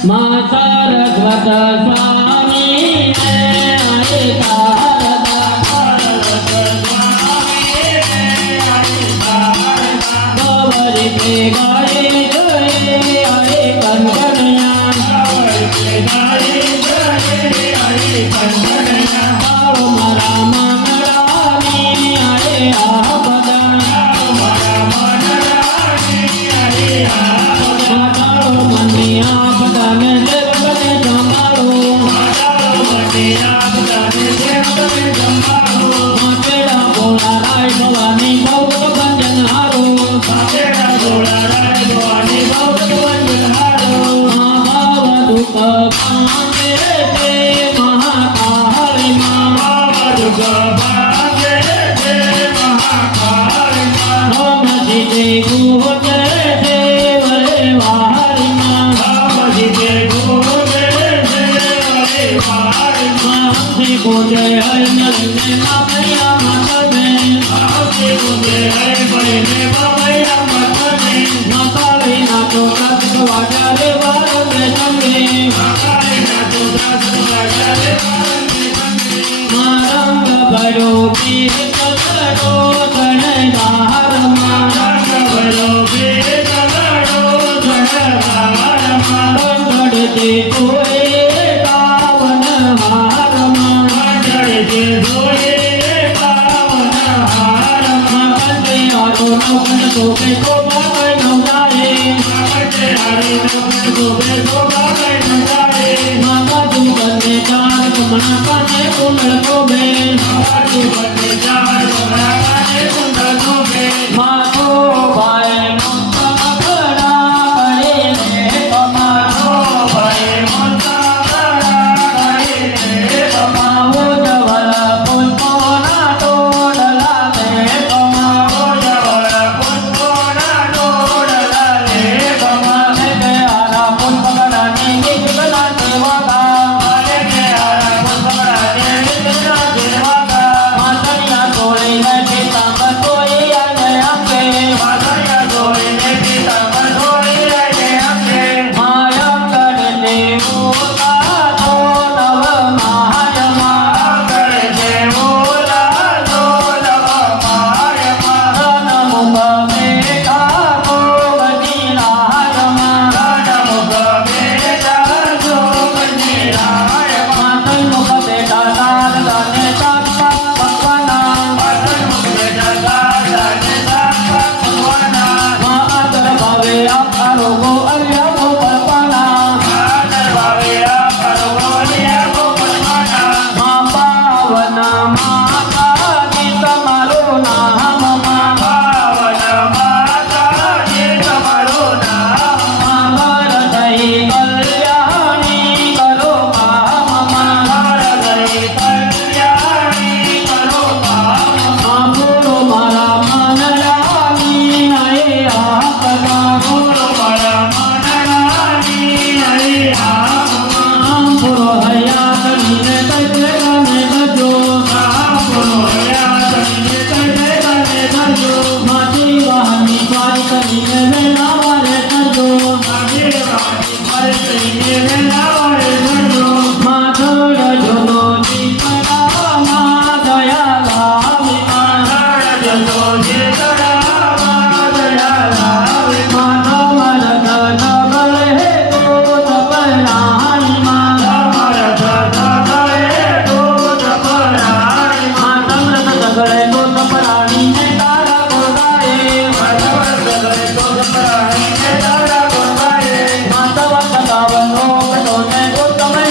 માં સરસ્વત સ્વામી ગોવરી કે ગાય જય હરે કંકણિયા મારા મંગળાની હરે આ બધા મની આ બધાને દેવને જમાડો માટેડા ભોળા રાય ભવાની ભૌત ભંજન હારો મહાભાવ દુઃખ પાંચે તે મહાકાળી માં રામજી તે ગુજે દેવરે વાહરી માં રામજી ગુજે હર નરને મામૈયા માતમે માતાળી નાચો તત્વ વાજારે વાર મે તમે મારંગ ભરો પીર કલડો ધણદાર રંગડતે જોએ પાવન હાર કંઠે આરો નવન શોભે શોભા કઈ નવડારે માતા જુગને ચાર કમણા કાને કુંડળ શોભે માથો ભાઈ મોટા કડા કરે તમારો તમાવો જવલ પુષ્પોના ટોડલા તે તમાવો કે આરા પુષ્પકડાની ગીત ગલા સેવાકા માતરિયા તોડી નથી તાંબ તોઈ આજે અંગે માયમ કરતે મોલા તો નવ મહાયમાં રણમુખ બેઠા ગોવતી રાજમાં માતર મુખ બેઠા નારદાને સાક્ષાત ભગવાના મહાદર ભાવે આપા રોગો અવ્યાગો પરપાના મા પાવન માતાજી તમારું નામ માગર થઈ કલ્યાણી કરો પૂરો મારા મન રાની હે આપના પૂરો હયા કરીને તજે ગાને બજો માટી વાહની પારી કરીને વેલા વારે કરજો માધવ જોનો દીપડા મા દયા લાવી માધવ મરદ નગલ હે તો તપરાણી માધવ મૃત સગળે તો તપરાણી ને તારા ગોગાએ માધવ સગાવનો કટોને ગોતમે